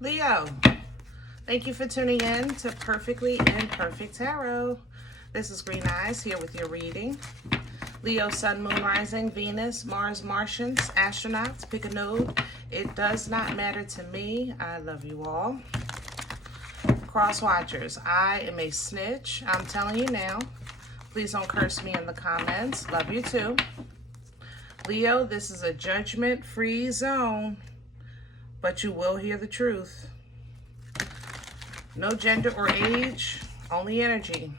Leo, thank you for tuning in to Perfectly Imperfect Tarot. This is Green Eyes here with your reading. Leo, Sun, Moon, Rising, Venus, Mars, Martians, astronauts, pick a node. It does not matter to me. I love you all. Cross watchers, I am a snitch. I'm telling you now. Please don't curse me in the comments. Love you too. Leo, this is a judgment-free zone, but you will hear the truth. No gender or age, only energy.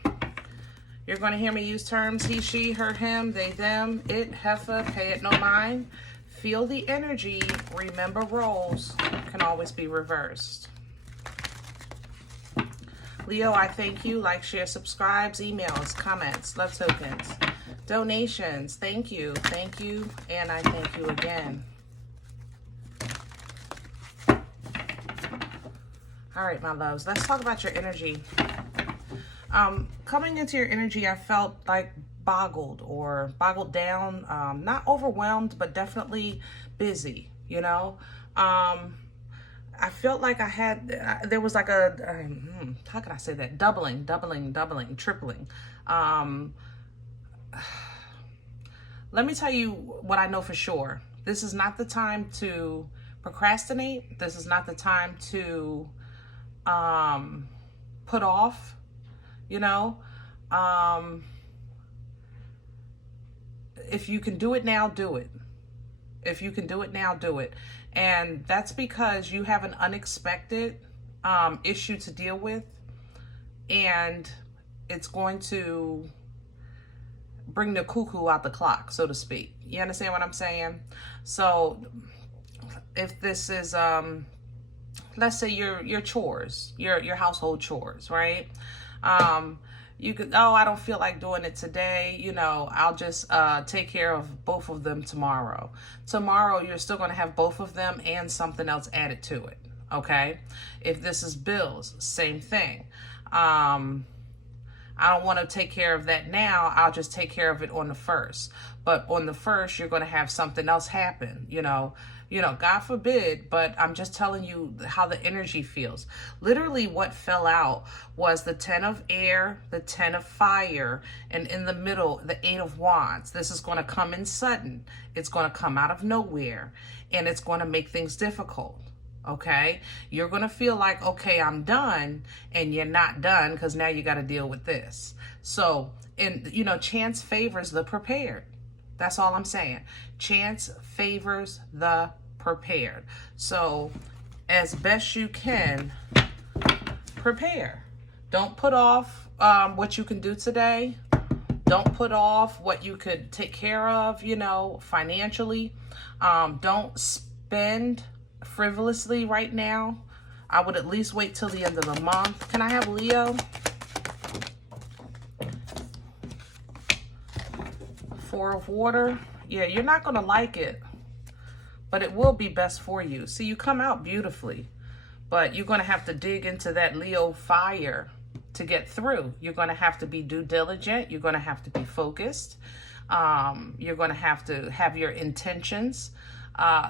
You're going to hear me use terms he, she, her, him, they, them, it, heifer, pay it no mind. Feel the energy. Remember, roles can always be reversed. Leo, I thank you. Like, share, subscribes, emails, comments, love tokens, donations. Thank you, and I thank you again. All right, my loves, let's talk about your energy. Coming into your energy, I felt like boggled down, not overwhelmed, but definitely busy, you know? I felt like I had, there was like a, how can I say that? Doubling, tripling. Let me tell you what I know for sure. This is not the time to procrastinate. This is not the time to put off, you know. If you can do it now, do it. If you can do it now, do it. And that's because you have an unexpected issue to deal with, and it's going to bring the cuckoo out the clock, so to speak. You understand what I'm saying? So if this is, let's say your chores, your household chores, right? You could, oh, I don't feel like doing it today. You know, I'll just take care of both of them tomorrow. Tomorrow, you're still going to have both of them and something else added to it. Okay. If this is bills, same thing. I don't want to take care of that now. I'll just take care of it on the first. But on the first, you're going to have something else happen, you know, God forbid, but I'm just telling you how the energy feels. Literally what fell out was the 10 of air, the 10 of fire, and in the middle, the 8 of wands. This is going to come in sudden. It's going to come out of nowhere, and it's going to make things difficult. Okay, you're going to feel like, okay, I'm done, and you're not done because now you got to deal with this. So, chance favors the prepared. That's all I'm saying. Chance favors the prepared. So, as best you can, prepare. Don't put off what you can do today. Don't put off what you could take care of, financially. Don't spend frivolously right now. I would at least wait till the end of the month. Can I have Leo? 4 of water. Yeah, you're not going to like it, but it will be best for you. See, you come out beautifully, but you're going to have to dig into that Leo fire to get through. You're going to have to be due diligent. You're going to have to be focused. You're going to have your intentions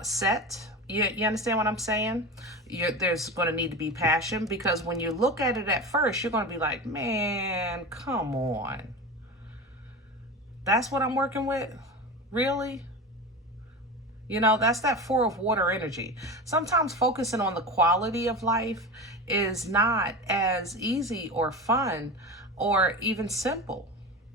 set. You understand what I'm saying? There's going to need to be passion, because when you look at it at first, you're going to be like, man, come on. That's what I'm working with? Really? That's that 4 of water energy. Sometimes focusing on the quality of life is not as easy or fun or even simple,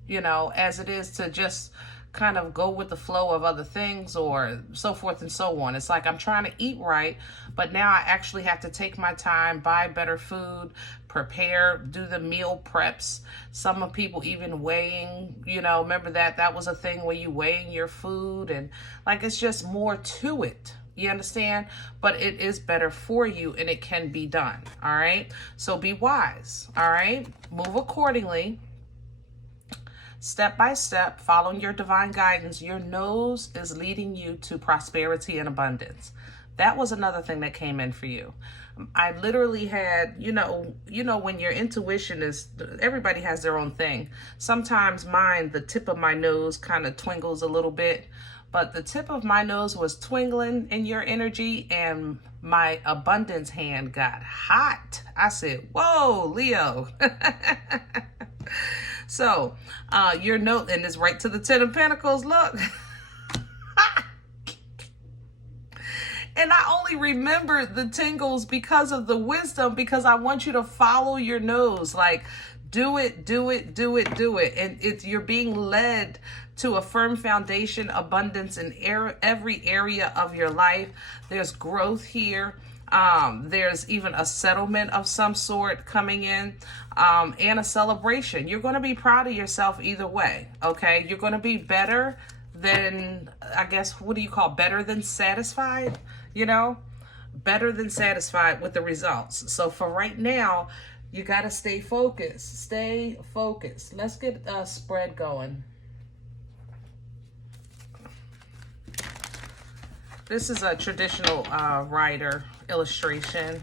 as it is to just kind of go with the flow of other things or so forth and so on. It's like I'm trying to eat right, but now I actually have to take my time, buy better food, prepare, do the meal preps. Some of people even weighing, remember that was a thing where you weighing your food, and like it's just more to it. You understand? But it is better for you, and it can be done. All right? So be wise. All right? Move accordingly. Step by step, following your divine guidance. Your nose is leading you to prosperity and abundance. That was another thing that came in for you. I literally had, when your intuition is, everybody has their own thing. Sometimes mine, the tip of my nose kind of twingles a little bit, but the tip of my nose was twinkling in your energy and my abundance hand got hot. I said, whoa, Leo. So your note, and it's right to the 10 of Pentacles, look. And I only remember the tingles because of the wisdom, because I want you to follow your nose. Like, do it, do it, do it, do it. And you're being led to a firm foundation, abundance in every area of your life. There's growth here. There's even a settlement of some sort coming in, and a celebration. You're going to be proud of yourself either way, okay? You're going to be better than, I guess, what do you call better than satisfied? You know, better than satisfied with the results. So for right now, you got to stay focused. Stay focused. Let's get a spread going. This is a traditional rider illustration.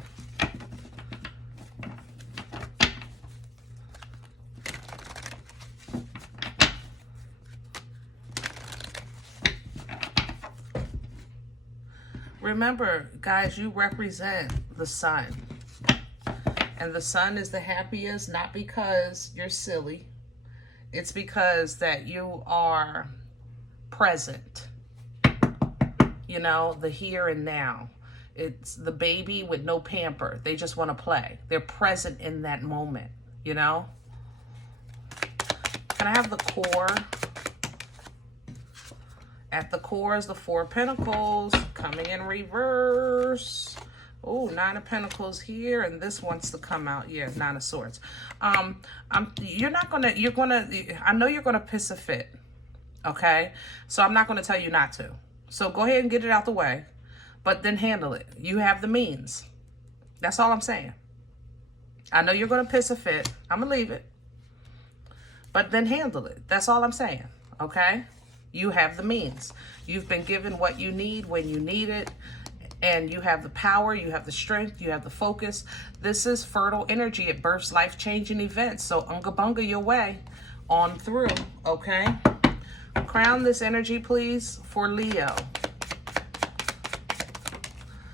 Remember, guys, you represent the sun. And the sun is the happiest, not because you're silly. It's because that you are present. You know, the here and now. It's the baby with no pamper. They just want to play. They're present in that moment, you know? Can I have the core? At the core is the 4 of Pentacles coming in reverse. Oh, 9 of Pentacles here, and this wants to come out. Yeah, 9 of Swords. I know you're gonna piss a fit, okay? So I'm not gonna tell you not to. So go ahead and get it out the way, but then handle it. You have the means. That's all I'm saying. I know you're gonna piss a fit. I'm gonna leave it, but then handle it. That's all I'm saying, okay? You have the means. You've been given what you need when you need it. And you have the power, you have the strength, you have the focus. This is fertile energy. It births life-changing events. So unga bunga your way on through, okay? Crown this energy, please, for Leo.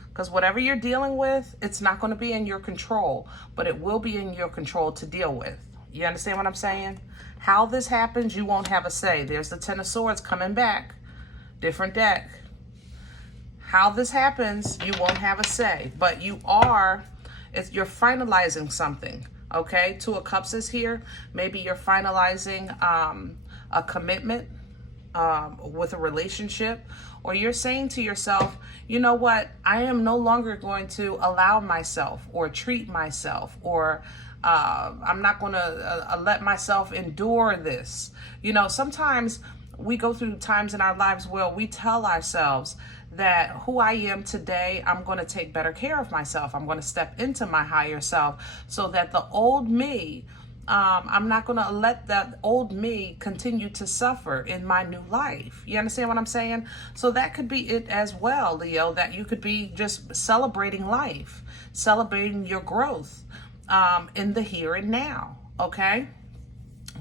Because whatever you're dealing with, it's not going to be in your control, but it will be in your control to deal with. You understand what I'm saying? How this happens, you won't have a say. There's the 10 of Swords coming back. Different deck. How this happens, you won't have a say. But you're finalizing something, okay? 2 of Cups is here. Maybe you're finalizing a commitment with a relationship. Or you're saying to yourself, you know what? I am no longer going to allow myself or treat myself or I'm not going to let myself endure this. You know, sometimes we go through times in our lives where we tell ourselves that who I am today, I'm going to take better care of myself. I'm going to step into my higher self so that the old me, I'm not going to let that old me continue to suffer in my new life. You understand what I'm saying? So that could be it as well, Leo, that you could be just celebrating life, celebrating your growth in the here and now, okay?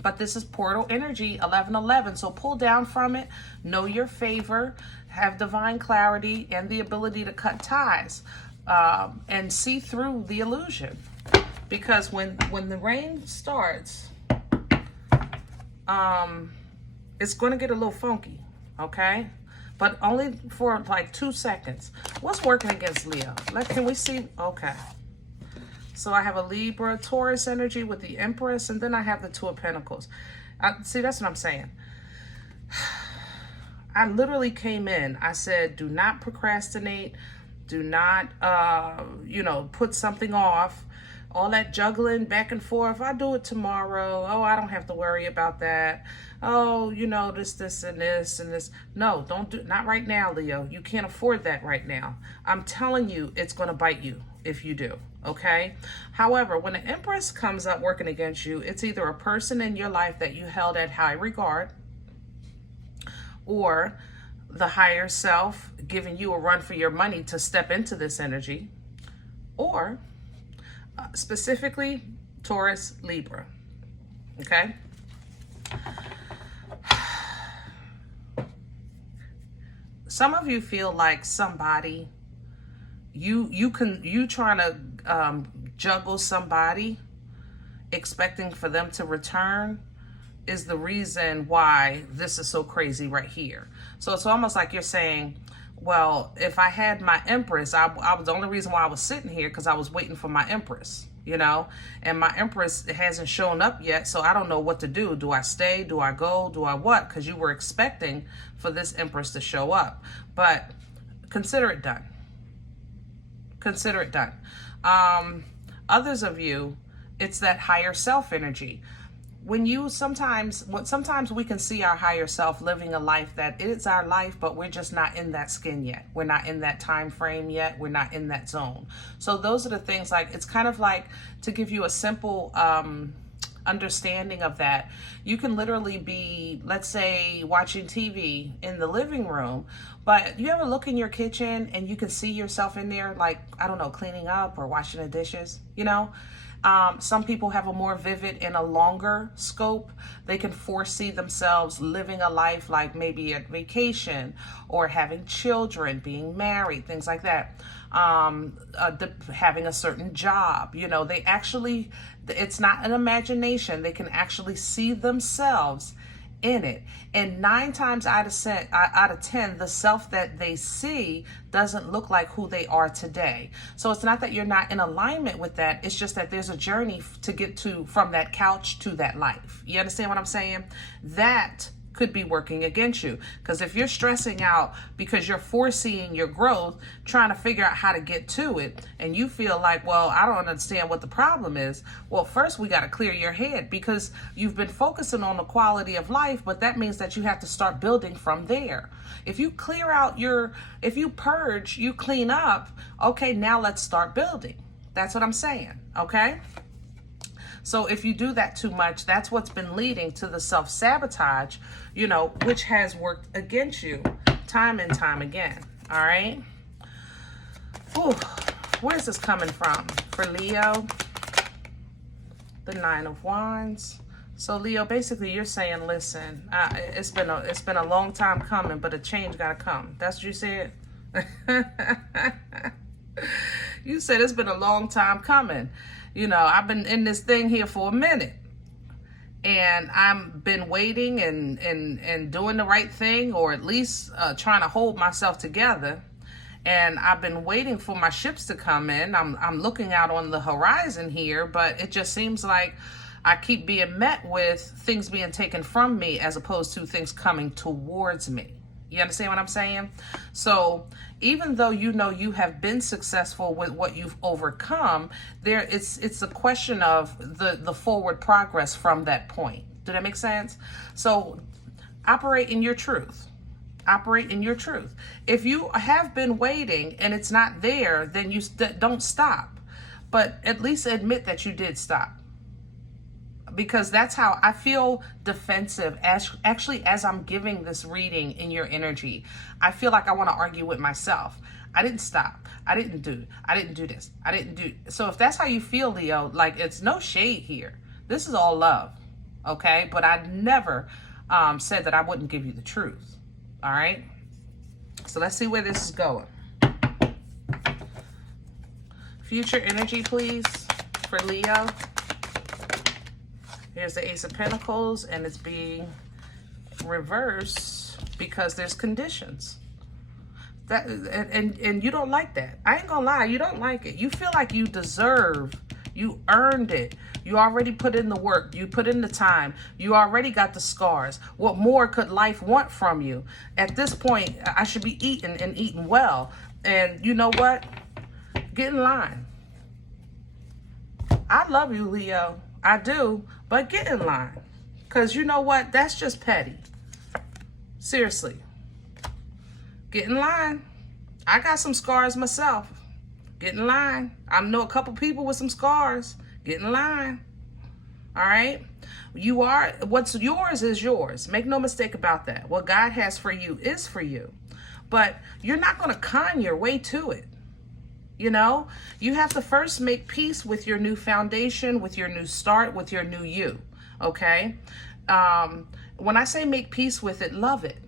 But this is portal energy, 1111. So pull down from it, know your favor, have divine clarity and the ability to cut ties and see through the illusion. Because when the rain starts, it's going to get a little funky, okay? But only for like 2 seconds. What's working against Leo? Can we see? Okay. So I have a Libra, Taurus energy with the Empress, and then I have the 2 of Pentacles. See, that's what I'm saying. I literally came in. I said, do not procrastinate. Do not, put something off. All that juggling back and forth. I'll do it tomorrow. Oh, I don't have to worry about that. Oh, this, and this, and this. No, not right now, Leo. You can't afford that right now. I'm telling you, it's going to bite you if you do. Okay. However, when the Empress comes up working against you, it's either a person in your life that you held at high regard, or the higher self giving you a run for your money to step into this energy, or specifically Taurus, Libra. Okay. some of you feel like somebody, you trying to juggle somebody, expecting for them to return, is the reason why this is so crazy right here. So it's almost like you're saying, well, if I had my Empress, I was the only reason why I was sitting here because I was waiting for my Empress, you know, and my Empress hasn't shown up yet, so I don't know what to do. Do I stay? Do I go? Do I what? Because you were expecting for this Empress to show up. But consider it done. Consider it done. Others of you, it's that higher self energy. When you sometimes we can see our higher self living a life that it is our life, but we're just not in that skin yet. We're not in that time frame yet. We're not in that zone. So those are the things, like, it's kind of like, to give you a simple understanding of that, you can literally be, let's say, watching TV in the living room, but you ever look in your kitchen and you can see yourself in there, like, I don't know, cleaning up or washing the dishes, you know? Some people have a more vivid and a longer scope. They can foresee themselves living a life like maybe at vacation or having children, being married, things like that. Having a certain job, you know, they actually, it's not an imagination. They can actually see themselves in it. And 9 times out of 10, the self that they see doesn't look like who they are today. So it's not that you're not in alignment with that. It's just that there's a journey to get to from that couch to that life. You understand what I'm saying? That could be working against you, because if you're stressing out because you're foreseeing your growth, trying to figure out how to get to it, and you feel like, well, I don't understand what the problem is. Well, first we got to clear your head, because you've been focusing on the quality of life, but that means that you have to start building from there. If you clear out if you purge, you clean up, okay, now let's start building. That's what I'm saying, okay? So if you do that too much, that's what's been leading to the self-sabotage, you know, which has worked against you time and time again. All right. Whew. Where's this coming from? For Leo, the 9 of Wands. So Leo, basically you're saying, listen, it's been a long time coming, but a change got to come. That's what you said? You said it's been a long time coming. You know, I've been in this thing here for a minute, and I've been waiting and doing the right thing, or at least trying to hold myself together. And I've been waiting for my ships to come in. I'm looking out on the horizon here, but it just seems like I keep being met with things being taken from me as opposed to things coming towards me. You understand what I'm saying? So even though you know you have been successful with what you've overcome, it's a question of the forward progress from that point. Did that make sense? So operate in your truth. Operate in your truth. If you have been waiting and it's not there, then you don't stop. But at least admit that you did stop. Because that's how I feel defensive. Actually, as I'm giving this reading in your energy, I feel like I want to argue with myself. I didn't stop. I didn't do this. I didn't do. So if that's how you feel, Leo, like, it's no shade here. This is all love. Okay. But I never said that I wouldn't give you the truth. All right. So let's see where this is going. Future energy, please, for Leo. Here's the Ace of Pentacles, and it's being reversed because there's conditions. That and you don't like that. I ain't gonna lie, you don't like it. You feel like you deserve, you earned it. You already put in the work, you put in the time, you already got the scars. What more could life want from you? At this point, I should be eating and eating well. And you know what? Get in line. I love you, Leo. I do, but get in line. Because you know what? That's just petty. Seriously. Get in line. I got some scars myself. Get in line. I know a couple people with some scars. Get in line. All right? What's yours is yours. Make no mistake about that. What God has for you is for you. But you're not going to con your way to it. You know, you have to first make peace with your new foundation, with your new start, with your new you. Okay. When I say make peace with it, love it.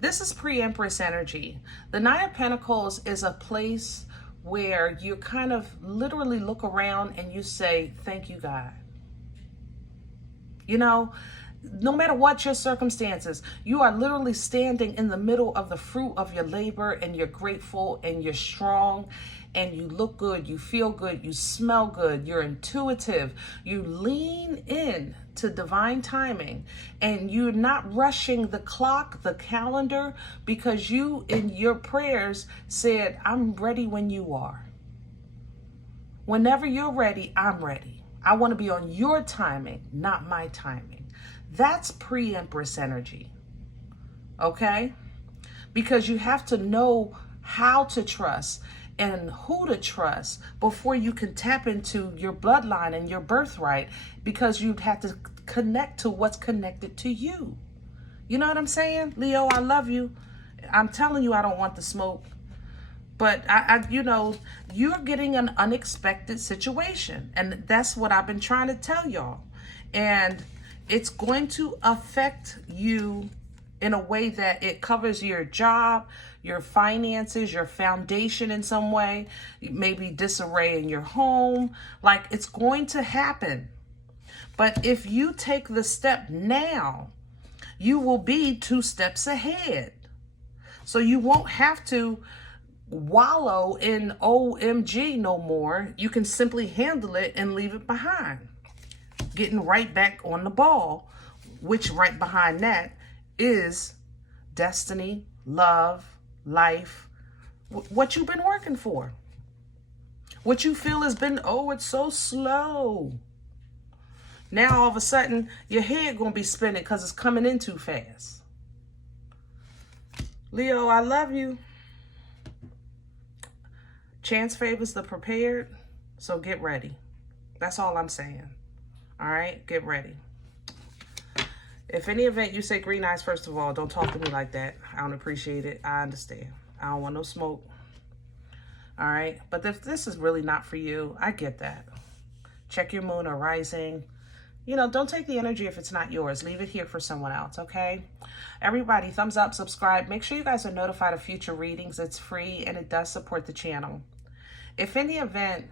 This is pre-Empress energy. The Nine of Pentacles is a place where you kind of literally look around and you say, thank you, God. You know, no matter what your circumstances, you are literally standing in the middle of the fruit of your labor, and you're grateful and you're strong and you look good, you feel good, you smell good, you're intuitive, you lean in to divine timing, and you're not rushing the clock, the calendar, because you in your prayers said, I'm ready when you are. Whenever you're ready, I'm ready. I want to be on your timing, not my timing. That's pre-Empress energy, okay? Because you have to know how to trust and who to trust before you can tap into your bloodline and your birthright, because you'd have to connect to what's connected to you. You know what I'm saying? Leo, I love you. I'm telling you, I don't want the smoke. But you know, you're getting an unexpected situation. And that's what I've been trying to tell y'all. And it's going to affect you in a way that it covers your job, your finances, your foundation in some way, maybe disarray in your home. Like, it's going to happen. But if you take the step now, you will be 2 steps ahead. So you won't have to wallow in OMG no more. You can simply handle it and leave it behind. Getting right back on the ball, which right behind that is destiny, love, life, what you've been working for. What you feel has been, oh, it's so slow. Now all of a sudden your head gonna be spinning because it's coming in too fast. Leo, I love you. Chance favors the prepared, so get ready. That's all I'm saying. All right, get ready. If any event you say green eyes, first of all, don't talk to me like that. I don't appreciate it. I understand. I don't want no smoke. All right, but if this is really not for you, I get that. Check your moon or rising. You know, don't take the energy if it's not yours. Leave it here for someone else, okay? Everybody, thumbs up, subscribe. Make sure you guys are notified of future readings. It's free and it does support the channel. If in the event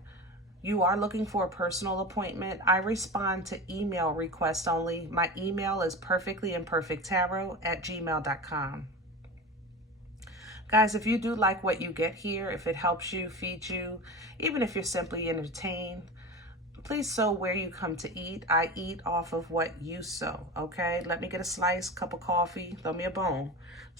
you are looking for a personal appointment, I respond to email requests only. My email is perfectlyimperfecttarot@gmail.com. Guys, if you do like what you get here, if it helps you, feeds you, even if you're simply entertained, please sow where you come to eat. I eat off of what you sow, okay? Let me get a slice, cup of coffee, throw me a bone.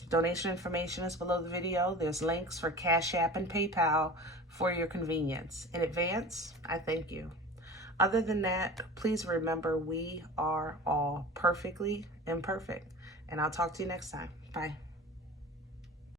Donation information is below the video. There's links for CashApp and PayPal for your convenience. In advance, I thank you. Other than that, please remember we are all perfectly imperfect. And I'll talk to you next time. Bye.